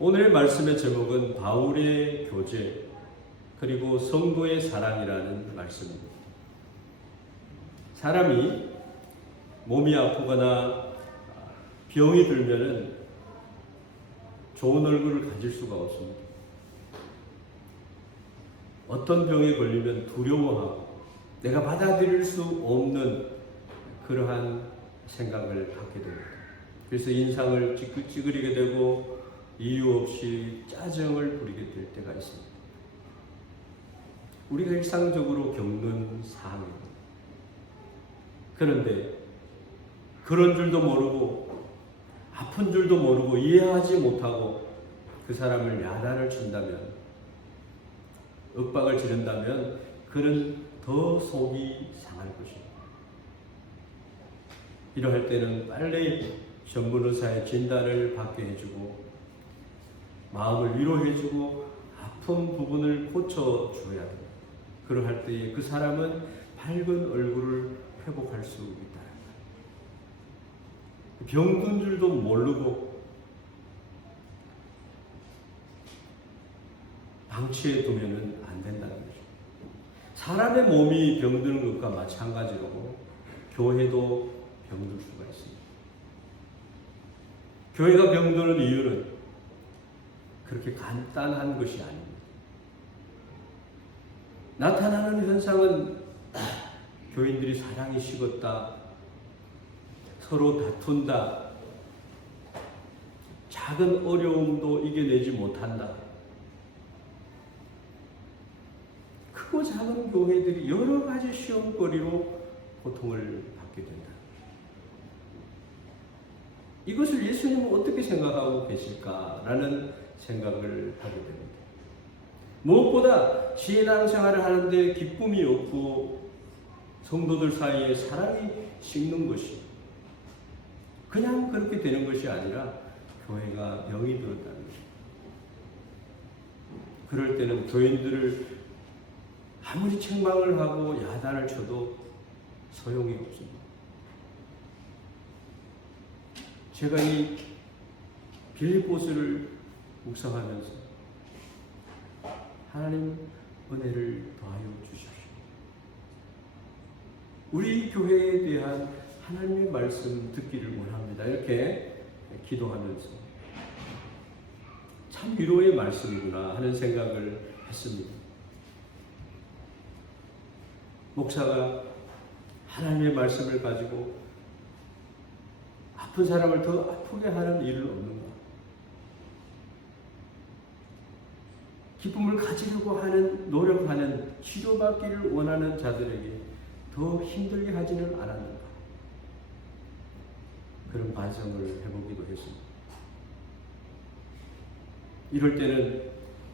오늘 말씀의 제목은 바울의 교제 그리고 성도의 사랑이라는 말씀입니다. 사람이 몸이 아프거나 병이 들면은 좋은 얼굴을 가질 수가 없습니다. 어떤 병에 걸리면 두려워하고 내가 받아들일 수 없는 그러한 생각을 갖게 됩니다. 그래서 인상을 찌그리게 되고 이유 없이 짜증을 부리게 될 때가 있습니다. 우리가 일상적으로 겪는 사항입니다. 그런데 그런 줄도 모르고 아픈 줄도 모르고 이해하지 못하고 그 사람을 야단을 친다면, 윽박을 지른다면 그는 더 속이 상할 것입니다. 이러할 때는 빨리 전문 의사의 진단을 받게 해주고 마음을 위로해주고 아픈 부분을 고쳐줘야 됩니다. 그러할 때에 그 사람은 밝은 얼굴을 회복할 수 있다. 병든 줄도 모르고 방치해 두면 안 된다는 거죠. 사람의 몸이 병드는 것과 마찬가지로 교회도 병들 수가 있습니다. 교회가 병드는 이유는 그렇게 간단한 것이 아닙니다. 나타나는 현상은 교인들이 사랑이 식었다, 서로 다툰다, 작은 어려움도 이겨내지 못한다. 크고 작은 교회들이 여러 가지 시험거리로 고통을 받게 된다. 이것을 예수님은 어떻게 생각하고 계실까라는 생각을 하게 됩니다. 무엇보다 신앙생활을 하는데 기쁨이 없고 성도들 사이에 사랑이 식는 것이 그냥 그렇게 되는 것이 아니라 교회가 병이 들었다는 것입니다. 그럴 때는 교인들을 아무리 책망을 하고 야단을 쳐도 소용이 없습니다. 제가 이 빌립보서를 묵상하면서 하나님 은혜를 더하여 주십시오. 우리 교회에 대한 하나님의 말씀 듣기를 원합니다. 이렇게 기도하면서 참 위로의 말씀이구나 하는 생각을 했습니다. 목사가 하나님의 말씀을 가지고 아픈 사람을 더 아프게 하는 일은 없는가? 기쁨을 가지려고 하는, 노력하는, 치료받기를 원하는 자들에게 더 힘들게 하지는 않았는가? 그런 반성을 해보기도 했습니다. 이럴 때는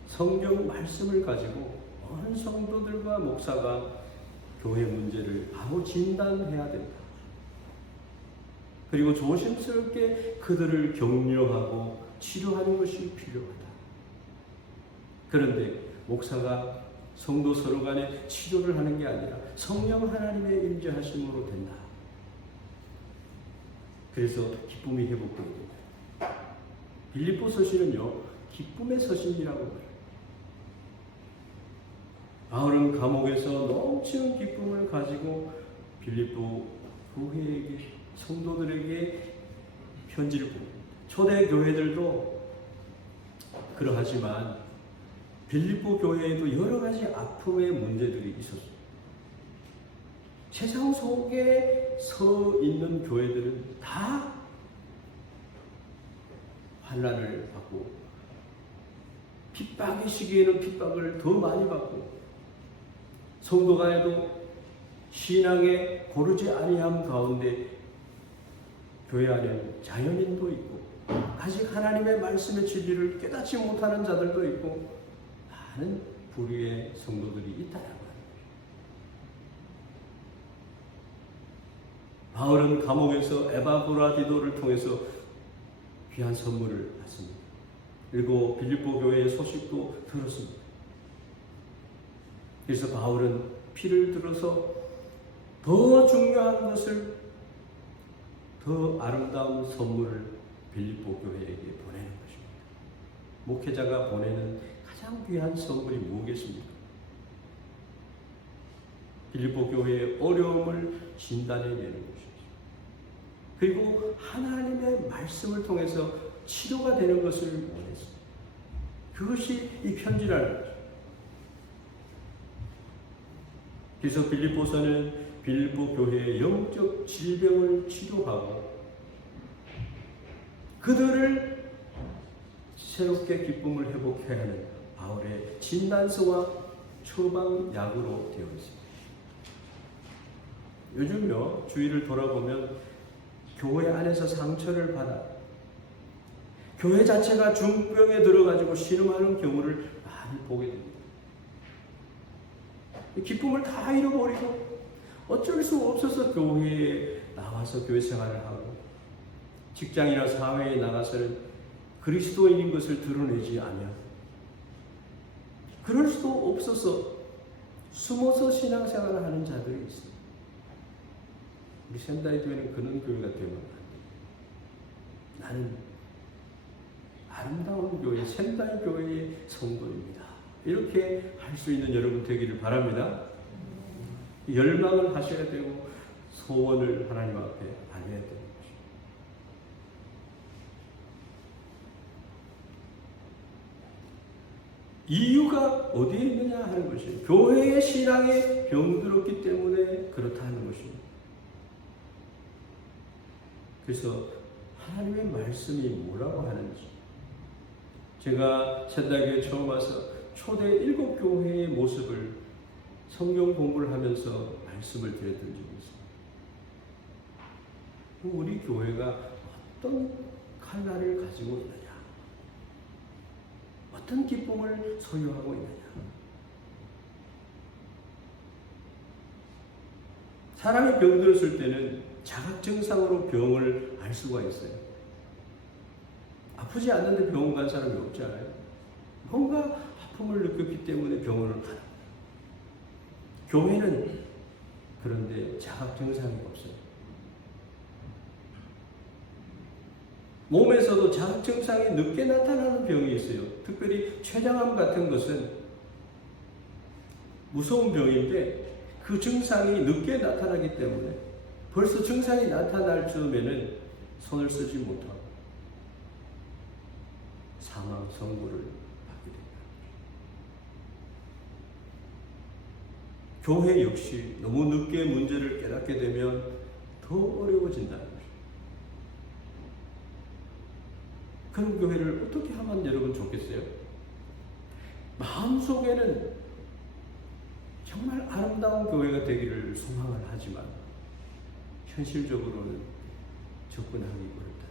성경 말씀을 가지고 온 성도들과 목사가 교회 문제를 바로 진단해야 된다. 그리고 조심스럽게 그들을 격려하고 치료하는 것이 필요하다. 그런데 목사가 성도 서로 간에 치료를 하는 게 아니라 성령 하나님의 임재하심으로 된다. 그래서 기쁨이 회복됩니다. 빌립보 서신은요, 기쁨의 서신이라고 해요. 바울은 감옥에서 넘치는 기쁨을 가지고 빌립보 교회에게, 성도들에게 편지를 보냅니다. 초대 교회들도 그러하지만 빌립보 교회에도 여러 가지 아픔의 문제들이 있었습니다. 세상 속에 서 있는 교회들은 다 환난을 받고 핍박의 시기에는 핍박을 더 많이 받고 성도 간에도 신앙에 고르지 아니함 가운데 교회 안에는 자연인도 있고 아직 하나님의 말씀의 진리를 깨닫지 못하는 자들도 있고 많은 부류의 성도들이 있다라고 합니다. 바울은 감옥에서 에바브라디도를 통해서 귀한 선물을 받습니다. 그리고 빌립보 교회의 소식도 들었습니다. 그래서 바울은 피를 들어서 더 중요한 것을, 더 아름다운 선물을 빌립보 교회에게 보내는 것입니다. 목회자가 보내는 가장 귀한 선물이 무엇이겠습니까? 빌립보 교회의 어려움을 진단해내는 것이죠. 그리고 하나님의 말씀을 통해서 치료가 되는 것을 원했습니다. 그것이 이 편지라는 거죠. 그래서 빌립보서는 빌립보 교회의 영적 질병을 치료하고 그들을 새롭게 기쁨을 회복해야 하는 바울의 진단서와 처방약으로 되어 있습니다. 요즘요, 주위를 돌아보면 교회 안에서 상처를 받아 교회 자체가 중병에 들어가지고 신음하는 경우를 많이 보게 됩니다. 기쁨을 다 잃어버리고 어쩔 수 없어서 교회에 나와서 교회 생활을 하고 직장이나 사회에 나가서는 그리스도인인 것을 드러내지 않으면 그럴 수도 없어서 숨어서 신앙생활을 하는 자들이 있습니다. 우리 샌다이 교회는 그런 교회가 되면 안 돼요. 나는 아름다운 교회, 샌다이 교회의 성도입니다. 이렇게 할 수 있는 여러분 되기를 바랍니다. 열망을 하셔야 되고 소원을 하나님 앞에 알려야 되는 것입니다. 이유가 어디에 있느냐 하는 것이에요. 교회의 신앙에 병들었기 때문에 그렇다 하는 것입니다. 그래서 하나님의 말씀이 뭐라고 하는지 제가 샌다이교회 처음 와서 초대 7교회의 모습을 성경 공부를 하면서 말씀을 드렸던 적이 있습니다. 우리 교회가 어떤 칼날을 가지고 있느냐, 어떤 기쁨을 소유하고 있느냐. 사람이 병들었을 때는 자각증상으로 병을 알 수가 있어요. 아프지 않는데 병원 간 사람이 없잖아요. 뭔가 아픔을 느꼈기 때문에 병원을 가는 거예요. 교회는 그런데 자각증상이 없어요. 몸에서도 자각증상이 늦게 나타나는 병이 있어요. 특별히 췌장암 같은 것은 무서운 병인데 그 증상이 늦게 나타나기 때문에 벌써 증상이 나타날 즈음에는 손을 쓰지 못하고 사망 선고를 받게 됩니다. 교회 역시 너무 늦게 문제를 깨닫게 되면 더 어려워진다는 것입니다. 그런 교회를 어떻게 하면 여러분 좋겠어요? 마음속에는 정말 아름다운 교회가 되기를 소망을 하지만 현실적으로는 접근하기 어렵다.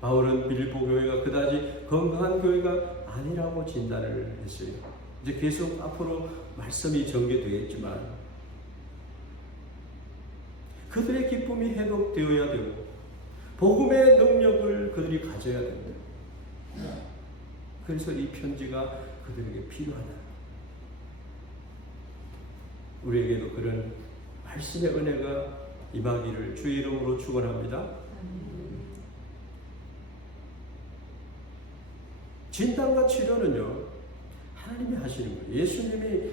바울은 빌립보 교회가 그다지 건강한 교회가 아니라고 진단을 했어요. 이제 계속 앞으로 말씀이 전개되겠지만 그들의 기쁨이 회복되어야 되고 복음의 능력을 그들이 가져야 됩니다. 그래서 이 편지가 그들에게 필요하다. 우리에게도 그런 말씀의 은혜가 임하기를 주의 이름으로 축원합니다. 진단과 치료는요, 하나님이 하시는 거예요. 예수님이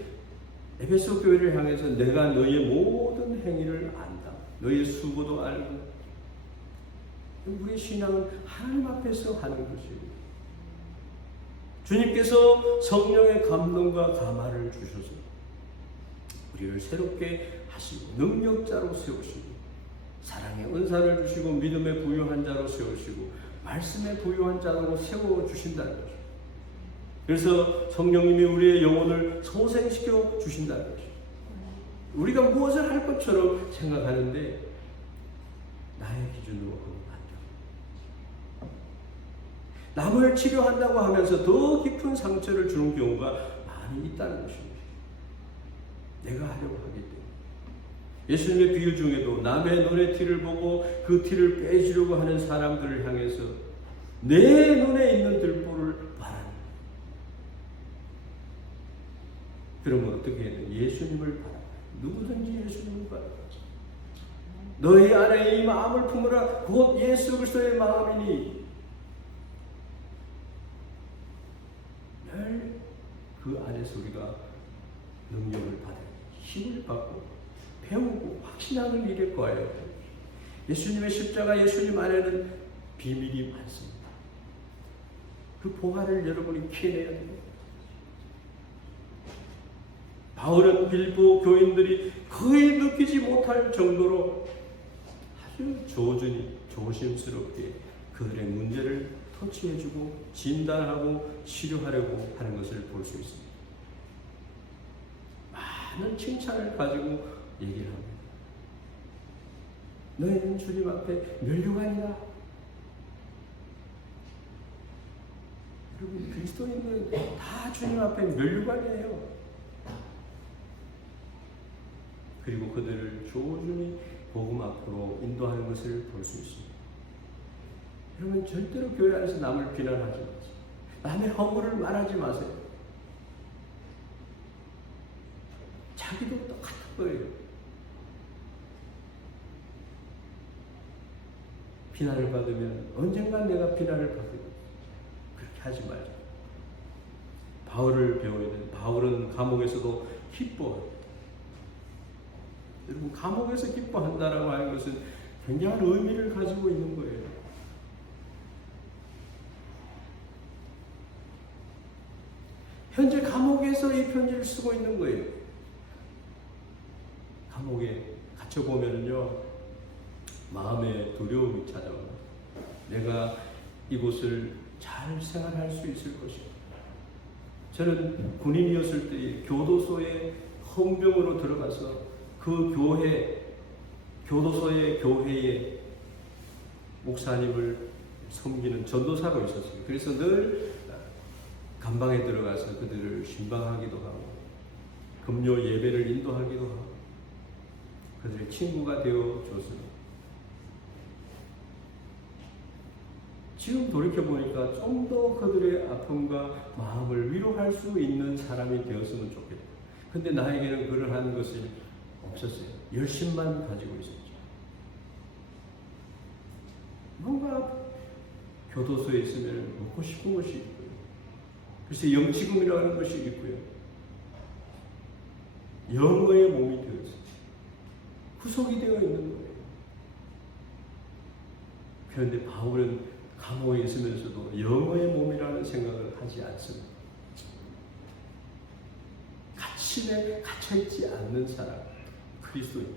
에베소 교회를 향해서 내가 너희의 모든 행위를 안다. 너희의 수고도 알고. 우리의 신앙은 하나님 앞에서 하는 것입니다. 주님께서 성령의 감동과 감화를 주셔서 우리를 새롭게 하시고 능력자로 세우시고 사랑의 은사를 주시고 믿음의 부유한 자로 세우시고 말씀의 부유한 자로 세워주신다는 거죠. 그래서 성령님이 우리의 영혼을 소생시켜 주신다는 거죠. 우리가 무엇을 할 것처럼 생각하는데 나의 기준으로 하면 안 돼요. 남을 치료한다고 하면서 더 깊은 상처를 주는 경우가 많이 있다는 것입니다. 내가 하려고 하기 때문에. 예수님의 비유 중에도 남의 눈의 티를 보고 그 티를 빼주려고 하는 사람들을 향해서 내 눈에 있는 들보를 바라는. 그러면 어떻게 해야 돼? 예수님을 바라. 누구든지 예수님을 바라. 너희 안에 이 마음을 품으라 곧 예수 그리스도의 마음이니. 늘 그 안에서 우리가 능력을 받아 힘을 받고 배우고 확신하는 일일 거예요. 예수님의 십자가, 예수님 안에는 비밀이 많습니다. 그 보화를 여러분이 캐내야 됩니다. 바울은 빌보 교인들이 거의 느끼지 못할 정도로 아주 조심스럽게 그들의 문제를 터치해주고 진단하고 치료하려고 하는 것을 볼 수 있습니다. 많은 칭찬을 가지고 얘기를 합니다. 너희는 주님 앞에 면류관이다. 여러분, 그리스도인들은 다 주님 앞에 면류관이에요. 그리고 그들을 조준히 복음 앞으로 인도하는 것을 볼 수 있습니다. 여러분, 절대로 교회 안에서 남을 비난하지 마세요. 남의 허물을 말하지 마세요. 자기도 똑같은 거예요. 비난을 받으면 언젠간 내가 비난을 받을 거예요. 그렇게 하지 말자. 바울을 배워야 돼요. 바울은 감옥에서도 기뻐해요. 여러분, 감옥에서 기뻐한다라고 하는 것은 굉장한 의미를 가지고 있는 거예요. 현재 감옥에서 이 편지를 쓰고 있는 거예요. 감옥에 갇혀보면요, 마음에 두려움이 찾아옵니다. 내가 이곳을 잘 생활할 수 있을 것이다. 저는 군인이었을 때 교도소에 헌병으로 들어가서 그 교도소의 교회에 목사님을 섬기는 전도사가 있었어요. 그래서 늘 감방에 들어가서 그들을 신방하기도 하고 금요 예배를 인도하기도 하고 그들의 친구가 되어 줬습니다. 지금 돌이켜보니까 좀 더 그들의 아픔과 마음을 위로할 수 있는 사람이 되었으면 좋겠다. 근데 나에게는 그러한 것이 없었어요. 열심만 가지고 있었죠. 뭔가 교도소에 있으면 먹고 싶은 것이 있고요. 그래서 영치금이라는 것이 있고요. 영어의 몸이 되어 있어요. 구속이 되어 있는 거예요. 그런데 바울은 감옥에 있으면서도 영어의 몸이라는 생각을 하지 않습니다. 갇힘에 갇혀있지 않는 사람, 그리스도인.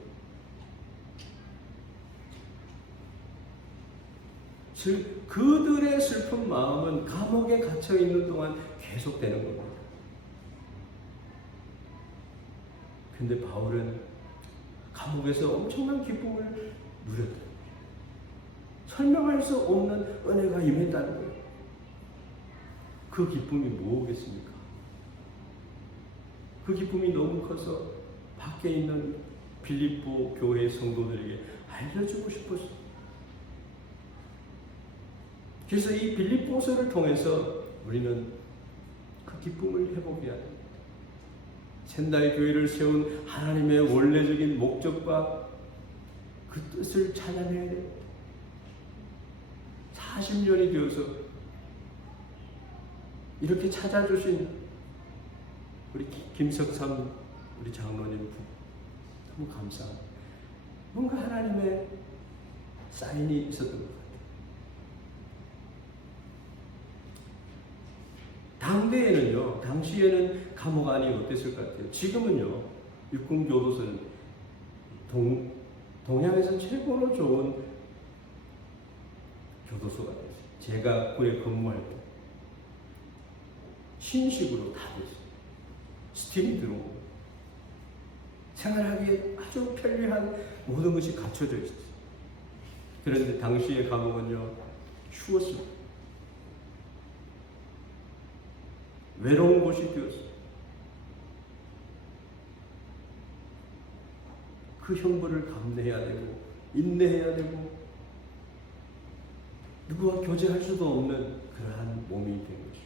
그들의 슬픈 마음은 감옥에 갇혀있는 동안 계속되는 겁니다. 근데 바울은 감옥에서 엄청난 기쁨을 누렸다. 설명할 수 없는 은혜가 임했다는 거예요. 그 기쁨이 뭐겠습니까? 그 기쁨이 너무 커서 밖에 있는 빌립보 교회 성도들에게 알려주고 싶었어요. 그래서 이 빌립보서를 통해서 우리는 그 기쁨을 회복해야 됩니다. 샌다이 교회를 세운 하나님의 원래적인 목적과 그 뜻을 찾아내야 됩니다. 40년이 되어서 이렇게 찾아주신 우리 김석삼 우리 장로님 너무 감사합니다. 뭔가 하나님의 사인이 있었던 것 같아요. 당대에는요, 당시에는 감옥 안이 어땠을 것 같아요? 지금은요, 육군교도소는 동양에서 최고로 좋은 교도소가 됐어요. 제가 그에 근무할 때 신식으로 다 됐어요. 스팀이 들어오고 생활하기에 아주 편리한 모든 것이 갖춰져 있었어요. 그런데 당시의 감옥은요, 추웠습니다. 외로운 곳이 되었어요. 그 형벌을 감내해야 되고 인내해야 되고 누구와 교제할 수도 없는 그러한 몸이 된 것입니다.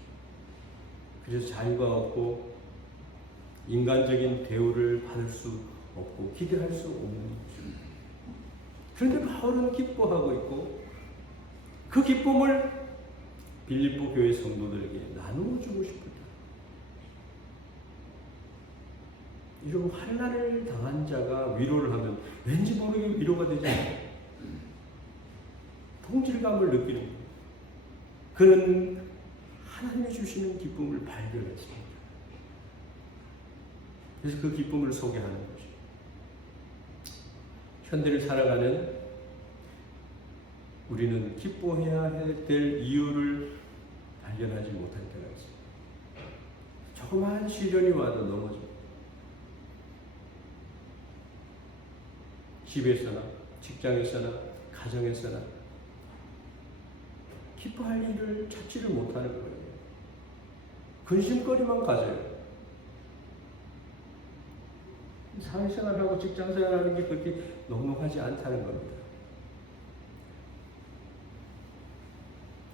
그래서 자유가 없고 인간적인 대우를 받을 수 없고 기대할 수 없는 것입니다. 그런데 바울은 기뻐하고 있고 그 기쁨을 빌립보 교회 성도들에게 나누어 주고 싶었다. 이런 환난을 당한 자가 위로를 하면 왠지 모르게 위로가 되지 않아요. 동질감을 느끼는 거예요. 그는 하나님이 주시는 기쁨을 발견했습니다. 그래서 그 기쁨을 소개하는 거죠. 현대를 살아가는 우리는 기뻐해야 될 이유를 발견하지 못할 때가 있어요. 조그마한 시련이 와도 넘어져. 집에서나 직장에서나 가정에서나 기뻐할 일을 찾지를 못하는 거예요. 근심거리만 가져요. 사회생활하고 직장생활하는 게 그렇게 넉넉하지 않다는 겁니다.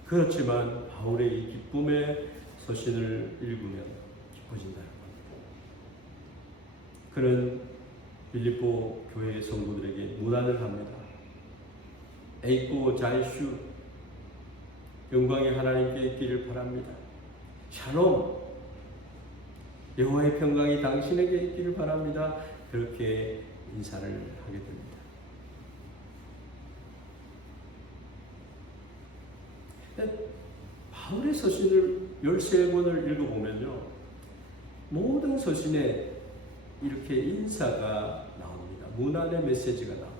그렇지만 바울의 이 기쁨의 서신을 읽으면 기뻐진다는 겁니다. 그는 빌립보 교회 성도들에게 문안을 합니다. 에이코 자이슈 영광의 하나님께 있기를 바랍니다. 샬롬 여호와의 평강이 당신에게 있기를 바랍니다. 그렇게 인사를 하게 됩니다. 바울의 서신을 13권을 읽어보면요, 모든 서신에 이렇게 인사가 나옵니다. 문안의 메시지가 나옵니다.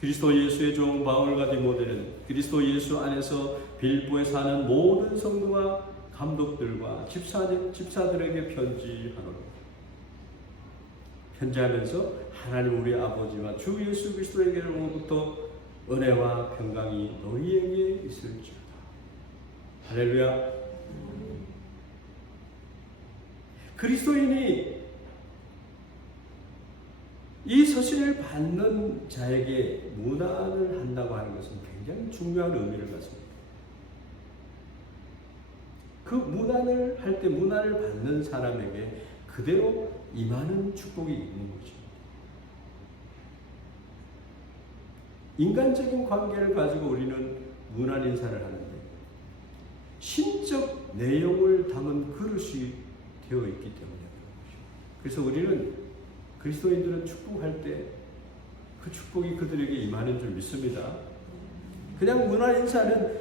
그리스도 예수의 종 바울과 디모데는 그리스도 예수 안에서 빌립보에 사는 모든 성도와 감독들과 집사들에게 편지하노라. 편지하면서 하나님 우리 아버지와 주 예수 그리스도에게로부터 은혜와 평강이 너희에게 있을지어다. 할렐루야. 그리스도인이 이 서신을 받는 자에게 문안을 한다고 하는 것은 굉장히 중요한 의미를 갖습니다. 그 문안을 할 때 문안을 받는 사람에게 그대로 임하는 축복이 있는 거죠. 인간적인 관계를 가지고 우리는 문안 인사를 하는데 신적 내용을 담은 그릇이 되어 있기 때문에 그래서 우리는 그리스도인들은 축복할 때 그 축복이 그들에게 임하는 줄 믿습니다. 그냥 문안 인사는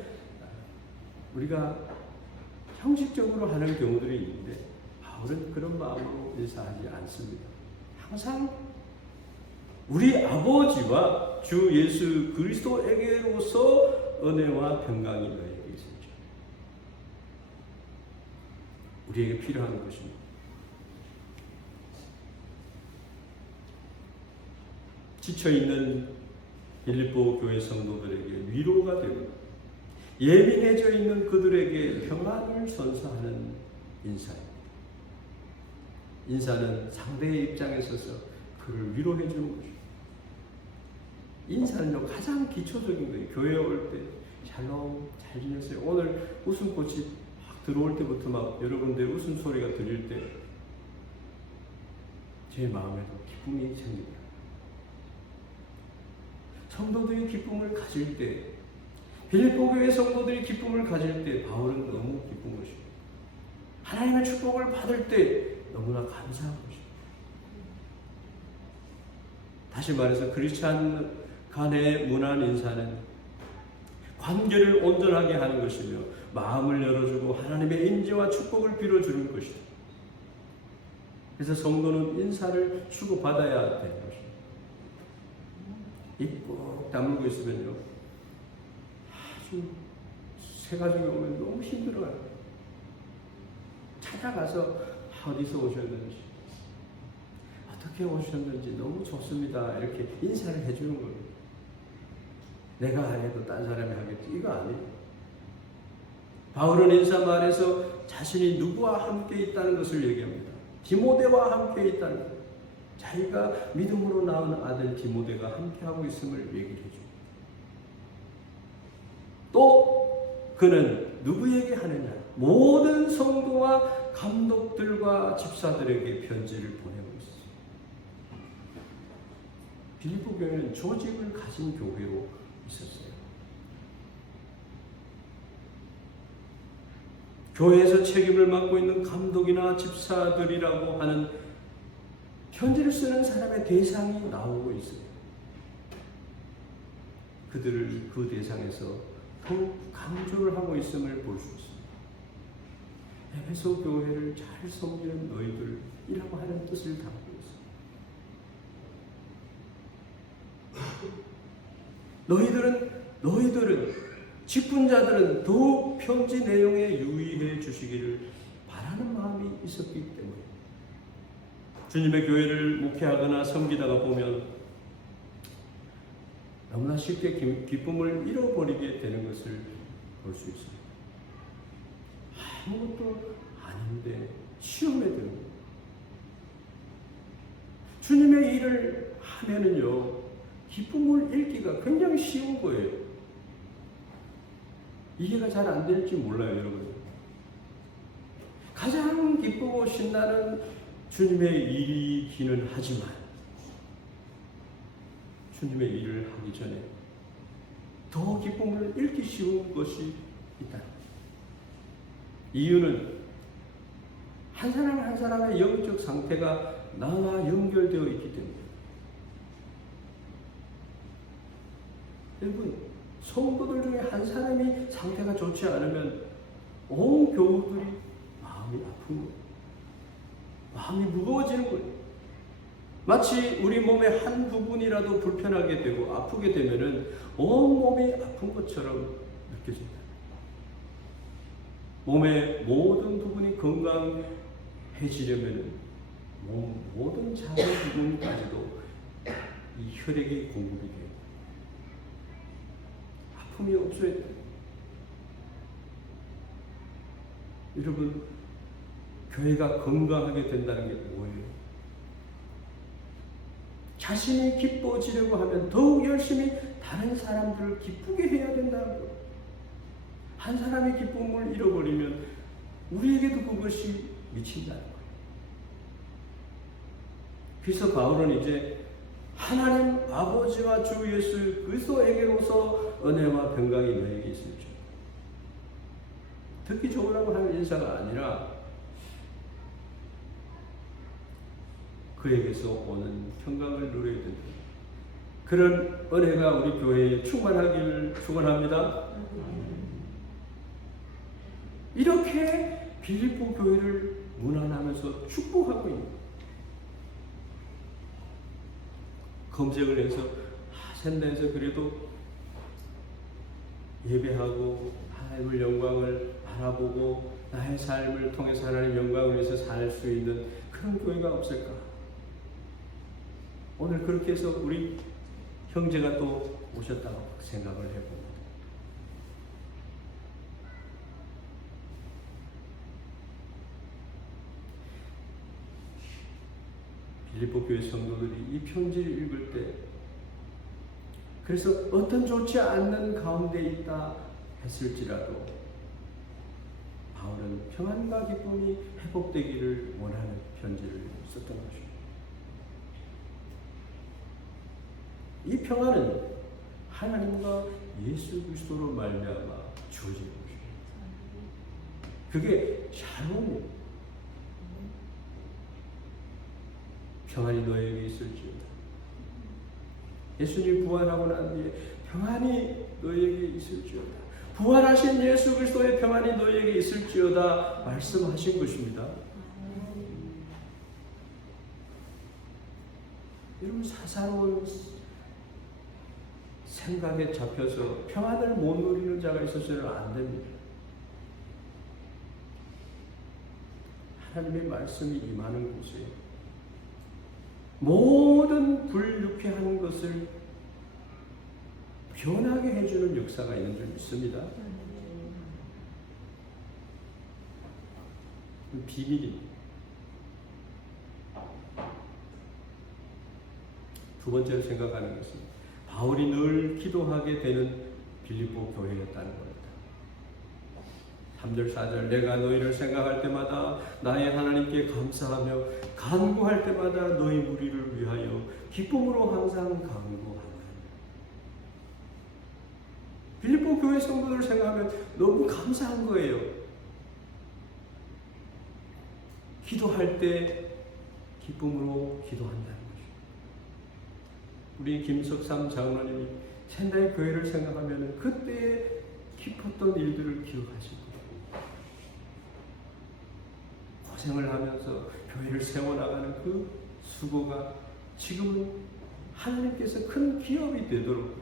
우리가 형식적으로 하는 경우들이 있는데 바울은 그런 마음으로 인사하지 않습니다. 항상 우리 아버지와 주 예수 그리스도에게로서 은혜와 평강이 너희에게 있을지. 우리에게 필요한 것입니다. 지쳐있는 빌립보 교회 성도들에게 위로가 되고 예민해져 있는 그들에게 평안을 선사하는 인사입니다. 인사는 상대의 입장에 서서 그를 위로해 주는 것입니다. 인사는요 가장 기초적인 거예요. 교회에 올 때 샬롬 잘 지냈어요. 오늘 웃음꽃이 막 들어올 때부터 막 여러분들 웃음소리가 들릴 때 제 마음에도 기쁨이 생깁니다. 성도들이 기쁨을 가질 때 빌립보 교회 성도들이 기쁨을 가질 때 바울은 너무 기쁜 것입니다. 하나님의 축복을 받을 때 너무나 감사한 것입니다. 다시 말해서 크리스찬 간의 문안 인사는 관계를 온전하게 하는 것이며 마음을 열어주고 하나님의 인재와 축복을 빌어주는 것이다. 그래서 성도는 인사를 주고받아야 되는 것입니다. 입 꼭 다물고 있으면요 아주 새 가족이 오면 너무 힘들어요. 찾아가서 어디서 오셨는지 어떻게 오셨는지 너무 좋습니다 이렇게 인사를 해주는 거예요. 내가 안 해도 딴 사람이 하겠지 이거 아니에요. 바울은 인사 말에서 자신이 누구와 함께 있다는 것을 얘기합니다. 디모데와 함께 있다는 것. 자기가 믿음으로 낳은 아들 디모데가 함께하고 있음을 얘기를 해줍니다. 또 그는 누구에게 하느냐? 모든 성도와 감독들과 집사들에게 편지를 보내고 있습니다. 빌립보 교회는 조직을 가진 교회로 있었어요. 교회에서 책임을 맡고 있는 감독이나 집사들이라고 하는 편지를 쓰는 사람의 대상이 나오고 있어요. 그들을 그 대상에서 더욱 강조를 하고 있음을 볼 수 있습니다. 에베소 교회를 잘 섬기는 너희들이라고 하는 뜻을 담고 있습니다. 너희들은 직분자들은 더욱 편지 내용에 유의해 주시기를 바라는 마음이 있었기 때문에 주님의 교회를 목회하거나 섬기다가 보면 너무나 쉽게 기쁨을 잃어버리게 되는 것을 볼 수 있습니다. 아무것도 아닌데 시험에 드는 거예요. 주님의 일을 하면은요, 기쁨을 잃기가 굉장히 쉬운 거예요. 이해가 잘 안 될지 몰라요, 여러분. 가장 기쁘고 신나는 주님의 일이기는 하지만 주님의 일을 하기 전에 더 기쁨을 잃기 쉬운 것이 있다. 이유는 한 사람 한 사람의 영적 상태가 나와 연결되어 있기 때문에. 여러분, 성도들 중에 한 사람이 상태가 좋지 않으면 온 교우들이 마음이 아픈 거예요. 마음이 무거워지는 거예요. 마치 우리 몸의 한 부분이라도 불편하게 되고 아프게 되면은 온 몸이 아픈 것처럼 느껴집니다. 몸의 모든 부분이 건강해지려면 몸 모든 작은 부분까지도 이 혈액이 공급이 돼요. 아픔이 없어야 돼요. 여러분, 교회가 건강하게 된다는 게 뭐예요? 자신이 기뻐지려고 하면 더욱 열심히 다른 사람들을 기쁘게 해야 된다는 거예요. 한 사람의 기쁨을 잃어버리면 우리에게도 그것이 미친다는 거예요. 그래서 바울은 이제 하나님 아버지와 주 예수 그리스도에게로서 은혜와 평강이 너에게 있을지. 듣기 좋으라고 하는 인사가 아니라 그에게서 오는 평강을 누려야 된다. 그런 은혜가 우리 교회에 충만하기를 축원합니다. 이렇게 빌립보 교회를 문안하면서 축복하고 있는 거예요. 검색을 해서 샌드에서 그래도 예배하고 하나님의 영광을 알아보고 나의 삶을 통해서 하나님의 영광을 위해서 살 수 있는 그런 교회가 없을까? 오늘 그렇게 해서 우리 형제가 또 오셨다고 생각을 해봅니다. 빌립보 교회 성도들이 이 편지를 읽을 때 그래서 어떤 좋지 않는 가운데 있다 했을지라도 바울은 평안과 기쁨이 회복되기를 원하는 편지를 썼던 것입니다. 이 평안은 하나님과 예수 그리스도로 말미암아 주어진 것입니다. 그게 샬롬이에요. 평안이 너에게 있을지어다. 예수님 부활하고 난 뒤에 평안이 너에게 있을지어다. 부활하신 예수 그리스도의 평안이 너에게 있을지어다 말씀하신 것입니다. 여러분, 사사로운 생각에 잡혀서 평안을 못 누리는 자가 있어서는 안 됩니다. 하나님의 말씀이 임하는 곳에 모든 불유쾌한 것을 변하게 해주는 역사가 있는 줄 믿습니다. 비밀입니다. 두 번째로 생각하는 것은 바울이 늘 기도하게 되는 빌립보 교회였다는 겁니다. 3절 4절 내가 너희를 생각할 때마다 나의 하나님께 감사하며 간구할 때마다 너희 무리를 위하여 기쁨으로 항상 간구하노라. 빌립보 교회 성도들을 생각하면 너무 감사한 거예요. 기도할 때 기쁨으로 기도한다는 거죠. 우리 김석삼 장로님이仙台 교회를 생각하면 그때에 깊었던 일들을 기억하시고 고생을 하면서 교회를 세워나가는 그 수고가 지금은 하나님께서 큰 기업이 되도록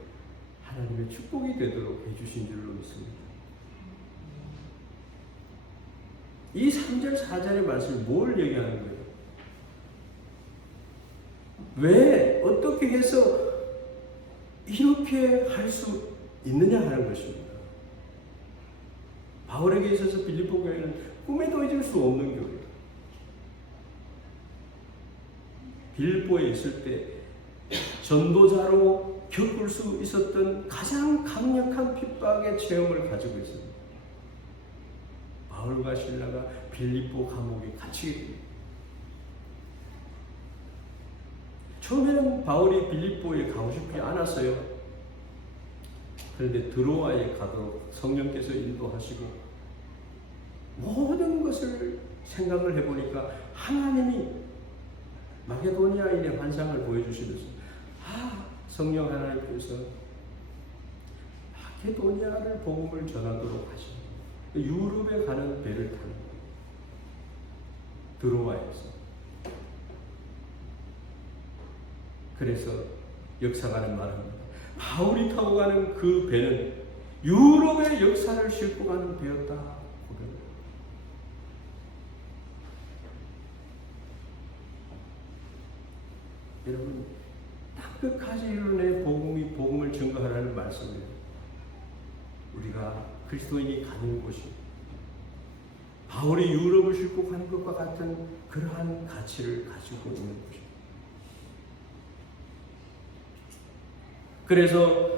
하나님의 축복이 되도록 해주신 줄로 믿습니다. 이 3절 4절의 말씀이 뭘 얘기하는 거예요? 왜 어떻게 해서 이렇게 할 수 있느냐 하는 것입니다. 바울에게 있어서 빌립보 교회는 꿈에도 잊을 수 없는 교회예요. 빌립보에 있을 때 전도자로 겪을 수 있었던 가장 강력한 핍박의 체험을 가지고 있습니다. 바울과 실라가 빌립보 감옥에 갇히게 됩니다. 처음에는 바울이 빌립보에 가고 싶지 않았어요. 그런데 드로아에 가도록 성령께서 인도하시고 모든 것을 생각을 해보니까 하나님이 마게도니아인의 환상을 보여주시면서 성령 하나님께서 마게도니아를 복음을 전하도록 하시고 유럽에 가는 배를 타는 거예요. 드로아에서. 그래서 역사가는 말합니다. 바울이 타고 가는 그 배는 유럽의 역사를 싣고 가는 배였다. 여러분, 딱 끝까지 이르는 복음을 증거하라는 말씀이에요. 우리가 그리스도인이 가는 곳이 바울이 유럽을 싣고 가는 것과 같은 그러한 가치를 가지고 있는 곳입니다. 그래서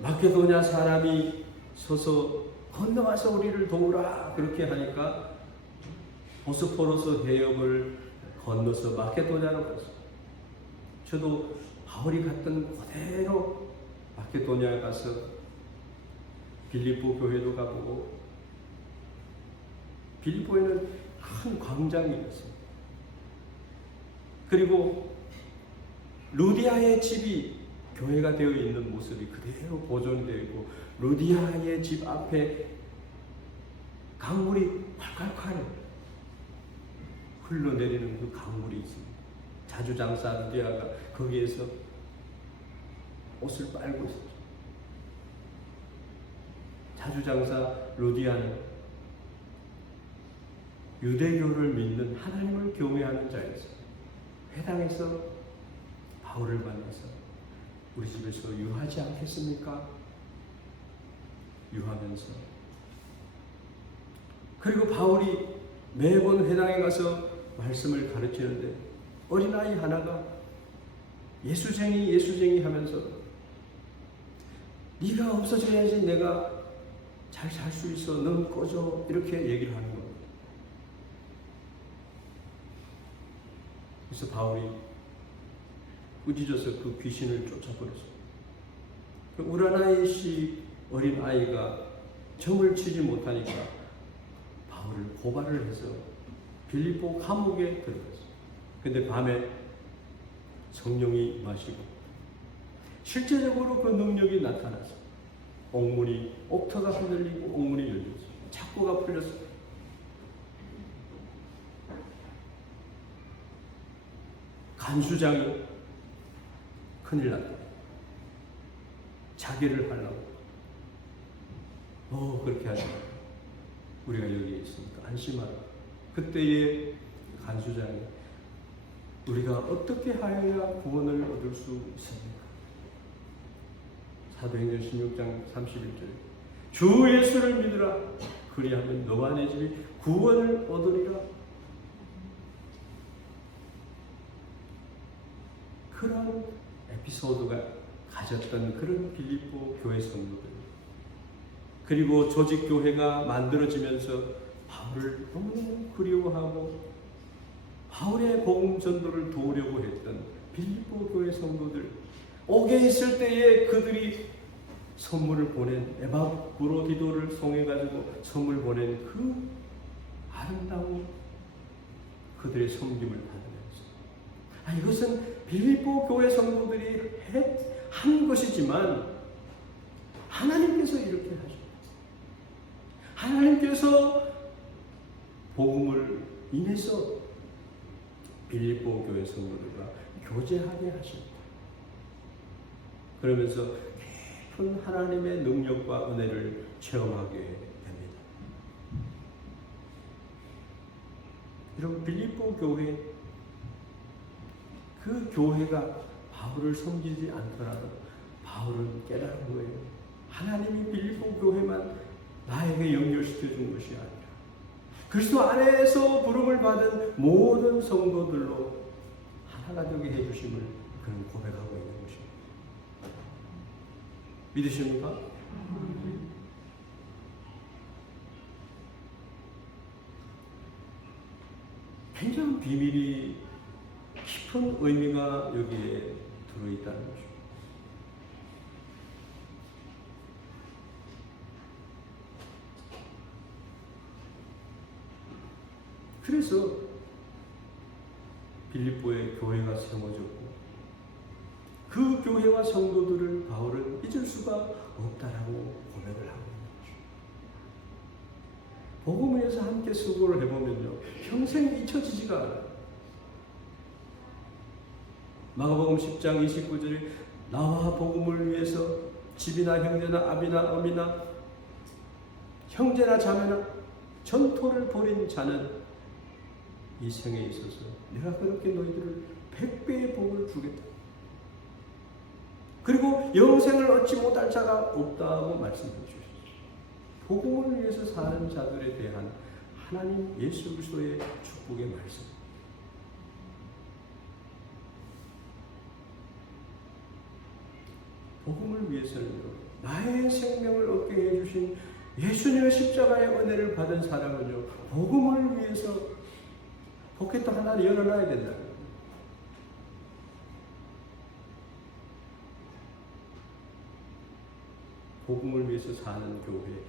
마케도냐 사람이 서서 건너와서 우리를 도우라 그렇게 하니까 보스포러스 해협을 건너서 마케도냐로 갔어요. 저도 바울이 갔던 그대로 마케도냐에 가서 빌립보 교회도 가보고 빌립보에는 큰 광장이 있었어요. 그리고 루디아의 집이 교회가 되어 있는 모습이 그대로 보존되어 있고 루디아의 집 앞에 강물이 콸콸콸 흘러내리는 그 강물이 있습니다. 자주장사 루디아가 거기에서 옷을 빨고 있었죠. 자주장사 루디아는 유대교를 믿는 하나님을 경외하는 자였어요. 회당에서 바울을 만나서 우리 집에서 유하지 않겠습니까? 유하면서 그리고 바울이 매번 회당에 가서 말씀을 가르치는데 어린아이 하나가 예수쟁이 하면서 네가 없어져야지 내가 잘 살 수 있어. 넌 꺼져. 이렇게 얘기를 하는 겁니다. 그래서 바울이 꾸짖어서 그 귀신을 쫓아버렸어요. 우라나이 씨 어린 아이가 점을 치지 못하니까 바울을 고발을 해서 빌립보 감옥에 들어갔어요. 근데 밤에 성령이 임하시고 실제적으로 그 능력이 나타났어요. 옥터가 흔들리고 옥문이 열렸어요. 착고가 풀렸어요. 간수장이 큰일 났다. 자기를 하려고. 그렇게 하지 마. 우리가 여기 있으니까 안심하라. 그때의 간수장이 우리가 어떻게 하여야 구원을 얻을 수 있습니까? 사도행전 16장 31절 주 예수를 믿으라. 그리하면 너와 내 집이 구원을 얻으리라. 그런 에피소드가 가졌던 그런 빌립보 교회 성도들. 그리고 조직교회가 만들어지면서 바울을 너무 그리워하고 바울의 복음 전도를 도우려고 했던 빌립보 교회 성도들, 옥에 있을 때에 그들이 선물을 보낸, 에바브로디도를 송해가지고 선물 보낸 그 아름다운 그들의 섬김을 받으면서, 이것은 빌립보 교회 성도들이 한 것이지만 하나님께서 이렇게 하셨어요. 하나님께서 복음을 인해서 빌립보 교회 성도들과 교제하게 하십니다. 그러면서 깊은 하나님의 능력과 은혜를 체험하게 됩니다. 여러분, 빌립보 교회, 그 교회가 바울을 섬기지 않더라도 바울은 깨달은 거예요. 하나님이 빌립보 교회만 나에게 연결시켜 준 것이 아니라 그리스도 안에서 부름을 받은 모든 성도들로 하나가 되게 해주심을 그는 고백하고 있는 것입니다. 믿으십니까? 굉장히 비밀이 깊은 의미가 여기에 들어있다는 것입니다. 그래서 빌립보에 교회가 세워졌고 그 교회와 성도들을 바울은 잊을 수가 없다라고 고백을 하고 있는 것입니다. 복음을 위해서 함께 수고를 해보면요, 평생 잊혀지지가 않아요. 마가복음 10장 29절에 나와 복음을 위해서 집이나 형제나 아비나 어미나 형제나 자매나 전토를 벌인 자는 이 생에 있어서 내가 그렇게 너희들을 100배의 복을 주겠다. 그리고 영생을 얻지 못할 자가 없다고 말씀해 주셨습니다. 복음을 위해서 사는 자들에 대한 하나님 예수 그리스도의 축복의 말씀. 복음을 위해서는 나의 생명을 얻게 해주신 예수님의 십자가의 은혜를 받은 사람은요, 복음을 위해서 포켓도 하나 열어놔야 된다. 복음을 위해서 사는 교회,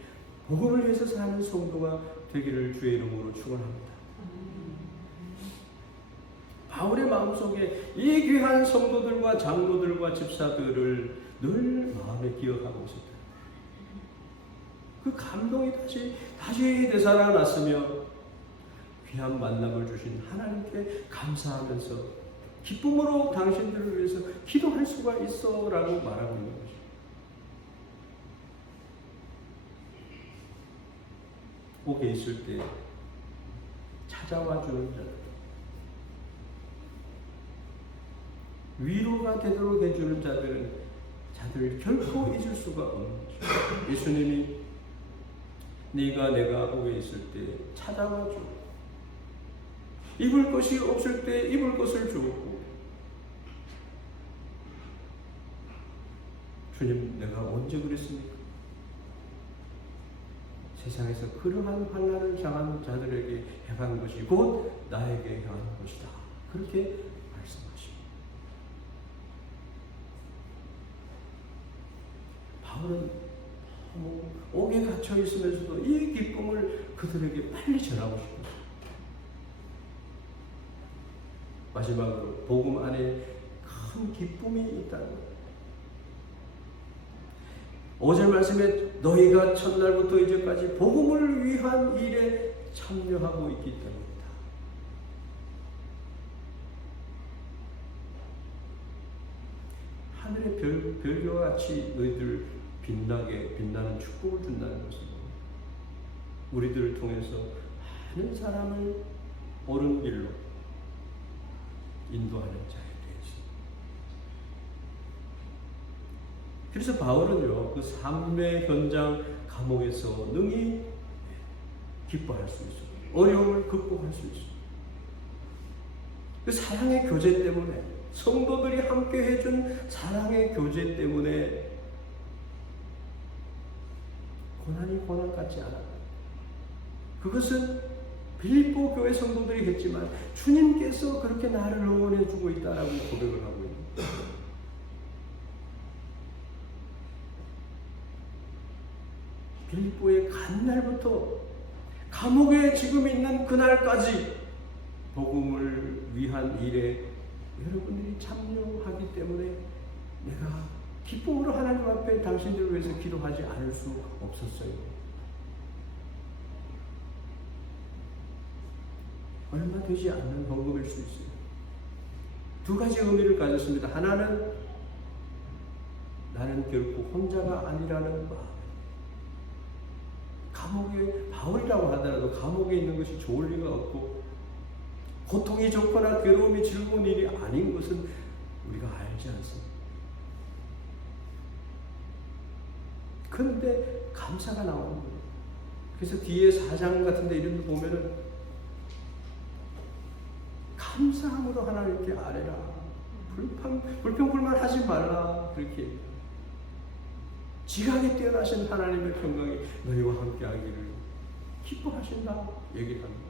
복음을 위해서 사는 성도가 되기를 주의 이름으로 축원합니다. 바울의 마음속에 이 귀한 성도들과 장로들과 집사들을 늘 마음에 기억하고 있었다. 그 감동이 다시 되살아났으며 귀한 만남을 주신 하나님께 감사하면서 기쁨으로 당신들을 위해서 기도할 수가 있어 라고 말하고 있는 것입니다. 옥에 있을 때 찾아와 주는 자들, 위로가 되도록 해주는 자들을 결코 잊을 수가 없는 것입니다. 예수님이 내가 옥에 있을 때 찾아와 주고 입을 것이 없을 때 입을 것을 주었고, 주님, 내가 언제 그랬습니까? 세상에서 그러한 환난을 당한 자들에게 행한 것이 곧 나에게 행한 것이다. 그렇게 말씀하십니다. 바울은 옥에 갇혀 있으면서도 이 기쁨을 그들에게 빨리 전하고 싶습니다. 마지막으로 복음 안에 큰 기쁨이 있다는 것. 5절 말씀에 너희가 첫날부터 이제까지 복음을 위한 일에 참여하고 있기 때문이다. 하늘의 별과 같이 너희들 빛나는 축복을 준다는 것은 우리들을 통해서 많은 사람을 옳은 길로 인도하는 자에 대해서. 그래서 바울은요, 그 삶의 현장 감옥에서 능히 기뻐할 수 있어요. 어려움을 극복할 수 있어요. 그 사랑의 교제 때문에, 성도들이 함께 해준 사랑의 교제 때문에 고난이 고난 같지 않아. 그것은 빌립보 교회 성도들이 했지만 주님께서 그렇게 나를 응원해 주고 있다라고 고백을 하고 있는 거예요. 빌립보에 간 날부터 감옥에 지금 있는 그날까지 복음을 위한 일에 여러분들이 참여하기 때문에 내가 기쁨으로 하나님 앞에 당신들을 위해서 기도하지 않을 수 없었어요. 얼마 되지 않는 헌금일 수 있어요. 두 가지 의미를 가졌습니다. 하나는 나는 결코 혼자가 아니라는 마음. 감옥에, 바울이라고 하더라도 감옥에 있는 것이 좋을 리가 없고 고통이 좋거나 괴로움이 즐거운 일이 아닌 것은 우리가 알지 않습니다. 그런데 감사가 나오는 거예요. 그래서 뒤에 4장 같은 데 이런 거 보면은 감사함으로 하나님께 아뢰라. 불평불만 하지 말라. 그렇게 지각에 뛰어나신 하나님의 평강이 너희와 함께 하기를 기뻐하신다. 얘기를 합니다.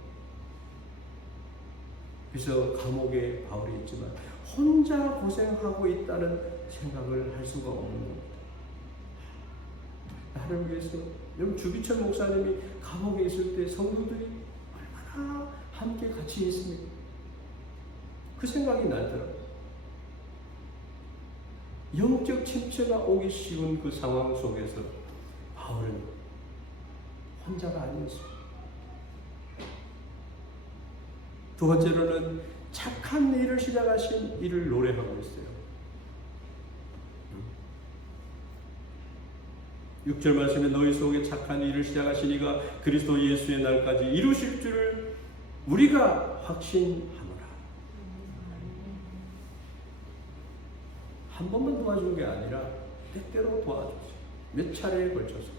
그래서 감옥에 바울이 있지만 혼자 고생하고 있다는 생각을 할 수가 없는 겁니다. 나를 위해서 여러분 주기철 목사님이 감옥에 있을 때 성도들이 얼마나 함께 같이 있습니까? 그 생각이 나더라고요. 영적 침체가 오기 쉬운 그 상황 속에서 바울은 혼자가 아니었습니다. 두 번째로는 착한 일을 시작하신 이를 노래하고 있어요. 6절 말씀에 너희 속에 착한 일을 시작하신 이가 그리스도 예수의 날까지 이루실 줄을 우리가 확신하노라. 한 번만 도와준 게 아니라 때때로 도와줬어요. 몇 차례에 걸쳐서.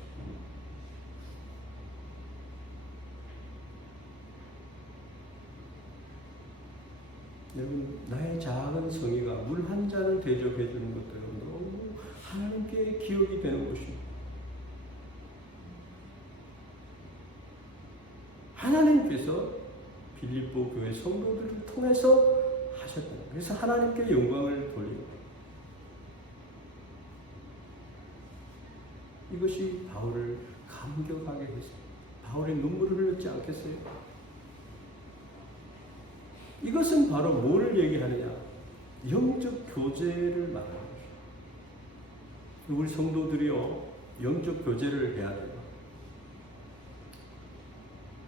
여러분, 나의 작은 성의가 물 한 잔을 대접해 주는 것들은 너무 하나님께 기억이 되는 것입니다. 하나님께서 빌립보 교회 성도들을 통해서 하셨다. 그래서 하나님께 영광을 돌리고 이것이 바울을 감격하게 했습니다. 바울의 눈물을 흘렸지 않겠어요? 이것은 바로 뭐를 얘기하느냐? 영적 교제를 말하는 것입니다. 우리 성도들이요, 영적 교제를 해야 돼요.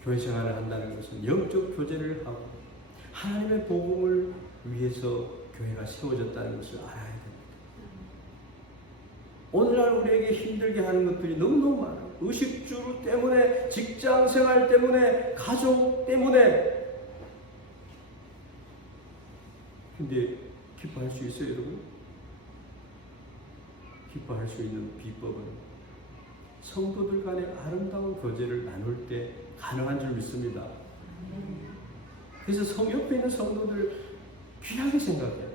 교회 생활을 한다는 것은 영적 교제를 하고 하나님의 복음을 위해서 교회가 세워졌다는 것을 알아야 됩니다. 오늘날 우리에게 힘들게 하는 것들이 너무너무 많아요. 의식주 때문에, 직장 생활 때문에, 가족 때문에. 근데 기뻐할 수 있어요, 여러분? 기뻐할 수 있는 비법은 성도들 간의 아름다운 교제를 나눌 때 가능한 줄 믿습니다. 그래서 옆에 있는 성도들 귀하게 생각해요.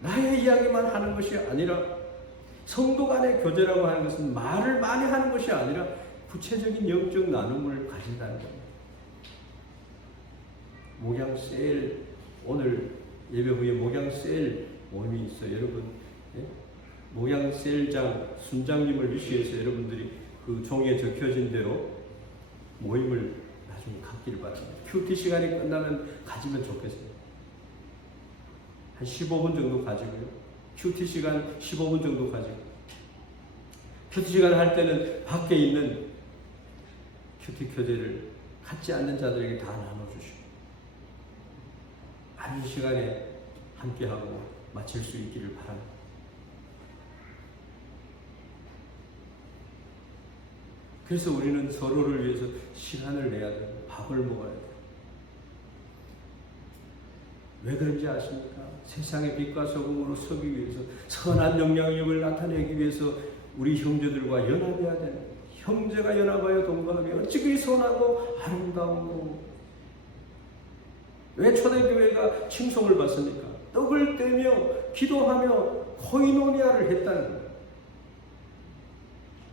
나의 이야기만 하는 것이 아니라 성도 간의 교제라고 하는 것은 말을 많이 하는 것이 아니라 구체적인 영적 나눔을 가진다는 겁니다. 목양 세일, 오늘 예배 후에 목양 세일 모임이 있어요. 여러분, 예? 목양 세일장 순장님을 위시해서 여러분들이 그 종이에 적혀진 대로 모임을 나중에 갖기를 바랍니다. 큐티 시간이 끝나면 가지면 좋겠어요. 한 15분 정도 가지고요. 큐티 시간 15분 정도 가지고. 큐티 시간 할 때는 밖에 있는 큐티 교재를 갖지 않는 자들에게 다 나눠주시고 많은 시간에 함께하고 마칠 수 있기를 바랍니다. 그래서 우리는 서로를 위해서 시간을 내야 돼요. 밥을 먹어야 돼요. 왜 그런지 아십니까? 세상의 빛과 소금으로 서기 위해서, 선한 영향력을 나타내기 위해서 우리 형제들과 연합해야 되는 거예요. 형제가 연합하여 동거하며 어찌 그리 선하고 아름다운. 왜 초대교회가 칭송을 받습니까? 떡을 떼며 기도하며 코이노니아를 했다는 거예요.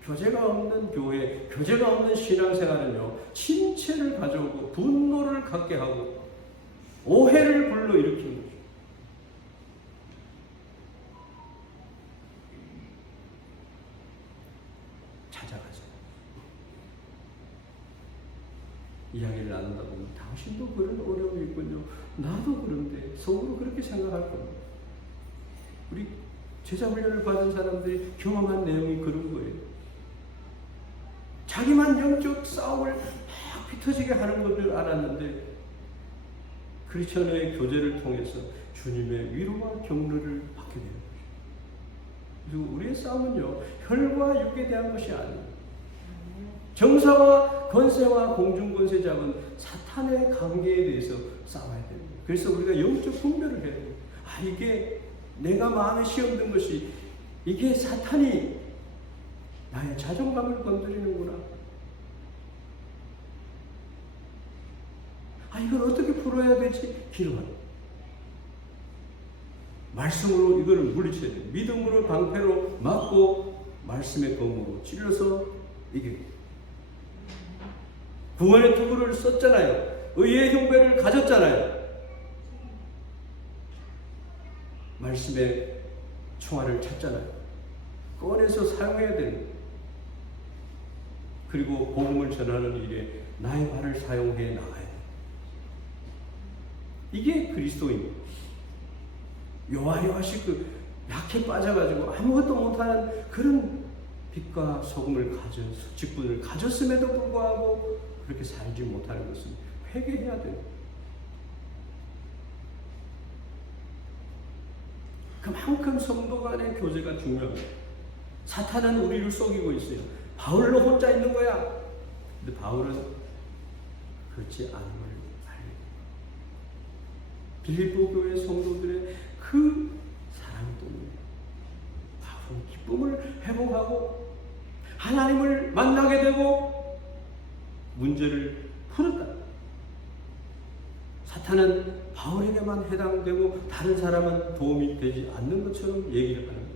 교제가 없는 교회, 교제가 없는 신앙생활은요, 침체를 가져오고 분노를 갖게 하고 오해를 불러일으키는 거죠. 찾아가세요. 이야기를 나누다 보면 당신도 그런 어려움이 있군요. 나도 그런데 속으로 그렇게 생각할 겁니다. 우리 제자훈련을 받은 사람들이 경험한 내용이 그런 거예요. 자기만 영적 싸움을 막 피터지게 하는 것을 알았는데 크리스천의 교제를 통해서 주님의 위로와 격려를 받게 되는 거죠. 그리고 우리의 싸움은요, 혈과 육에 대한 것이 아니에요. 정사와 권세와 공중권세 잡은 사탄의 관계에 대해서 싸워야 됩니다. 그래서 우리가 영적 분별을 해야 돼요. 아, 이게 내가 마음에 시험 든 것이 이게 사탄이 나의 자존감을 건드리는구나. 아, 이걸 어떻게 풀어야 되지? 기도하라. 말씀으로 이거를 물리쳐야 돼요. 믿음으로 방패로 막고 말씀의 검으로 찔러서 이기고. 구원의 투구를 썼잖아요. 의의 형배를 가졌잖아요. 말씀의 총알을 찾잖아요. 꺼내서 사용해야 되는 거예요. 그리고 복음을 전하는 일에 나의 발을 사용해 나가야 돼요. 이게 그리스도입니다. 요하요하시 약해 빠져가지고 아무것도 못하는 그런 빛과 소금을 직분을 가졌음에도 불구하고 그렇게 살지 못하는 것은 회개해야 돼요. 그만큼 성도 간의 교제가 중요합니다. 사탄은 우리를 속이고 있어요. 바울로 혼자 있는 거야. 근데 바울은 그렇지 않은 걸 알고. 빌립보 교회 성도들의 그 사랑 때문에 바울은 기쁨을 회복하고 하나님을 만나게 되고 문제를 풀었다. 사탄은 바울에게만 해당되고 다른 사람은 도움이 되지 않는 것처럼 얘기를 하는 거예요.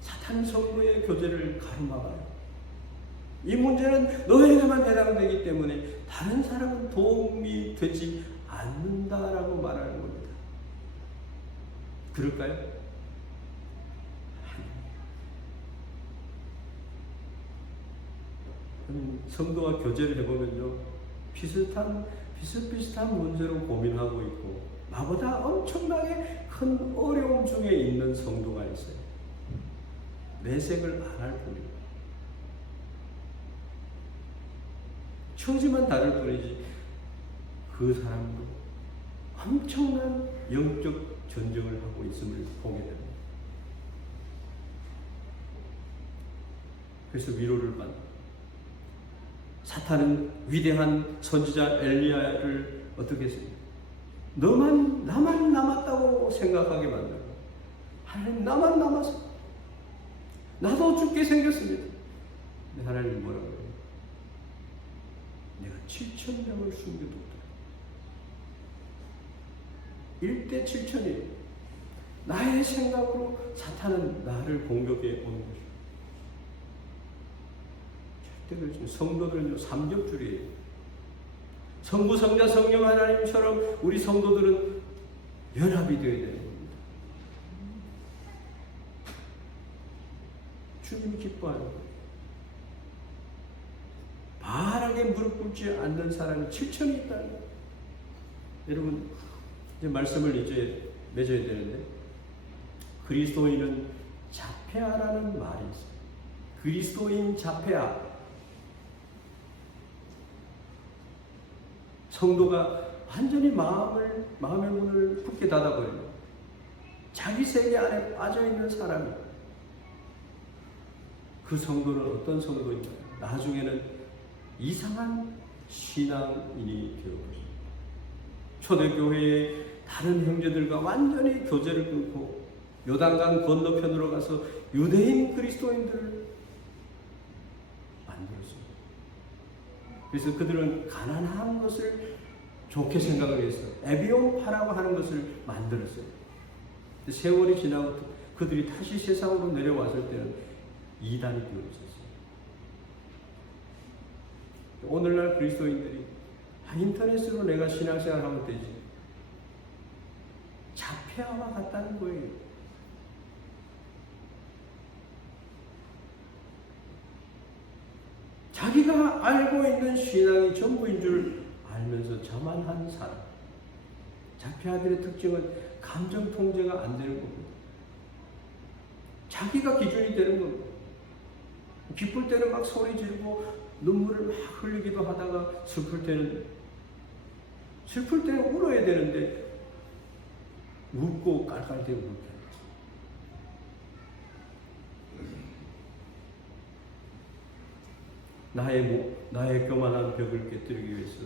사탄은 성도의 교제를 가로막아요. 이 문제는 너에게만 해당되기 때문에 다른 사람은 도움이 되지 않는다라고 말하는 겁니다. 그럴까요? 성도와 교제를 해보면요, 비슷비슷한 문제로 고민하고 있고 나보다 엄청나게 큰 어려움 중에 있는 성도가 있어요. 내색을 안 할 뿐이에요. 처지만 다를 뿐이지 그 사람도 엄청난 영적 전쟁을 하고 있음을 보게 됩니다. 그래서 위로를 받는 사탄은 위대한 선지자 엘리야를 어떻게 했습니까? 나만 남았다고 생각하게 만들고 하나님 나만 남았어. 나도 죽게 생겼습니다. 근데 하나님 뭐라고 해요? 내가 7,000명을 숨겨뒀다. 1대 7,000이에요. 나의 생각으로 사탄은 나를 공격해 오는 것이죠. 성도들은 삼겹줄이에요. 성부, 성자, 성령 하나님처럼 우리 성도들은 연합이 되어야 되는 겁니다. 주님이 기뻐하는 거예요. 바르게 무릎 꿇지 않는 사람이 7,000이 있다는 거예요. 여러분, 이제 말씀을 이제 맺어야 되는데, 그리스도인은 자폐아라는 말이 있어요. 그리스도인 자폐아. 성도가 완전히 마음의 문을 굳게 닫아버려요. 자기 세계 안에 빠져있는 사람이. 그 성도는 어떤 성도인가요? 나중에는 이상한 신앙인이 되어버립니다. 초대교회의 다른 형제들과 완전히 교제를 끊고 요단강 건너편으로 가서 유대인 그리스도인들을 만들었습니다. 그래서 그들은 가난한 것을 좋게 생각을 해서 에비온파라고 하는 것을 만들었어요. 세월이 지나고 그들이 다시 세상으로 내려왔을 때는 이단이 되어 있었어요. 오늘날 그리스도인들이 인터넷으로 내가 신앙생활 하면 되지. 자폐아와 같다는 거예요. 자기가 알고 있는 신앙이 전부인 줄 알면서 자만한 사람. 자폐아들의 특징은 감정 통제가 안 되는 겁니다. 자기가 기준이 되는 겁니다. 기쁠 때는 막 소리 지르고 눈물을 막 흘리기도 하다가 슬플 때는 울어야 되는데 웃고 깔깔대고 울게. 나의 교만한 벽을 깨뜨리기 위해서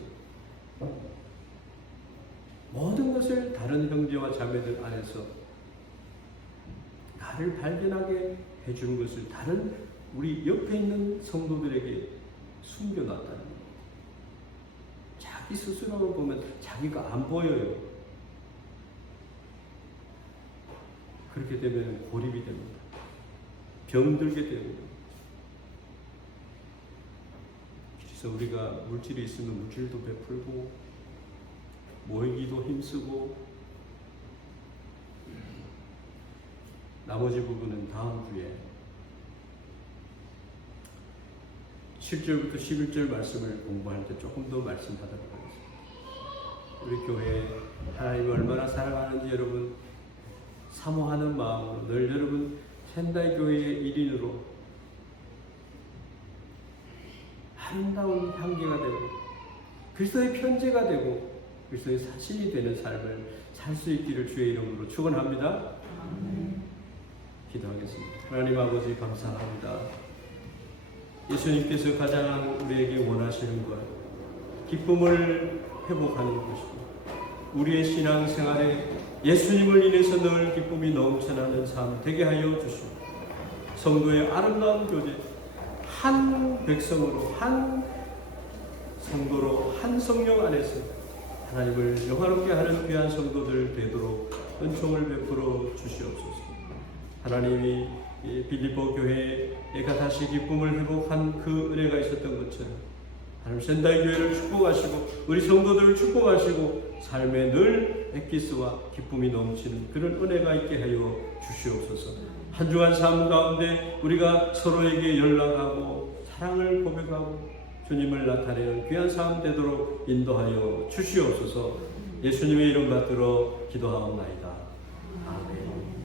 모든 것을 다른 형제와 자매들 안에서 나를 발견하게 해주는 것을 다른 우리 옆에 있는 성도들에게 숨겨놨다는 겁니다. 자기 스스로를 보면 자기가 안 보여요. 그렇게 되면 고립이 됩니다. 병들게 되고. 그래서 우리가 물질이 있으면 물질도 베풀고 모이기도 힘쓰고 나머지 부분은 다음 주에 7절부터 11절 말씀을 공부할 때 조금 더 말씀하도록 하겠습니다. 우리 교회 하나님을 얼마나 사랑하는지 여러분 사모하는 마음으로 늘 여러분 샌다이 교회의 일인으로 아름다운 향기가 되고 그리스도의 편제가 되고 그리스도의 사신이 되는 삶을 살 수 있기를 주의 이름으로 축원합니다. 기도하겠습니다. 하나님 아버지 감사합니다. 예수님께서 가장 우리에게 원하시는 것 기쁨을 회복하는 것이고 우리의 신앙생활에 예수님을 인해서 늘 기쁨이 넘쳐나는 삶 되게 하여 주시고 성도의 아름다운 교제 한 백성으로 한 성도로 한 성령 안에서 하나님을 영화롭게 하는 귀한 성도들 되도록 은총을 베풀어 주시옵소서. 하나님이 빌립보 교회가 다시 기쁨을 회복한 그 은혜가 있었던 것처럼 하나님 샌다이 교회를 축복하시고 우리 성도들을 축복하시고 삶에 늘 엑기스와 기쁨이 넘치는 그런 은혜가 있게 하여 주시옵소서. 한 주간 삶 가운데 우리가 서로에게 연락하고 사랑을 고백하고 주님을 나타내는 귀한 삶 되도록 인도하여 주시옵소서. 예수님의 이름 받들어 기도하옵나이다. 아멘.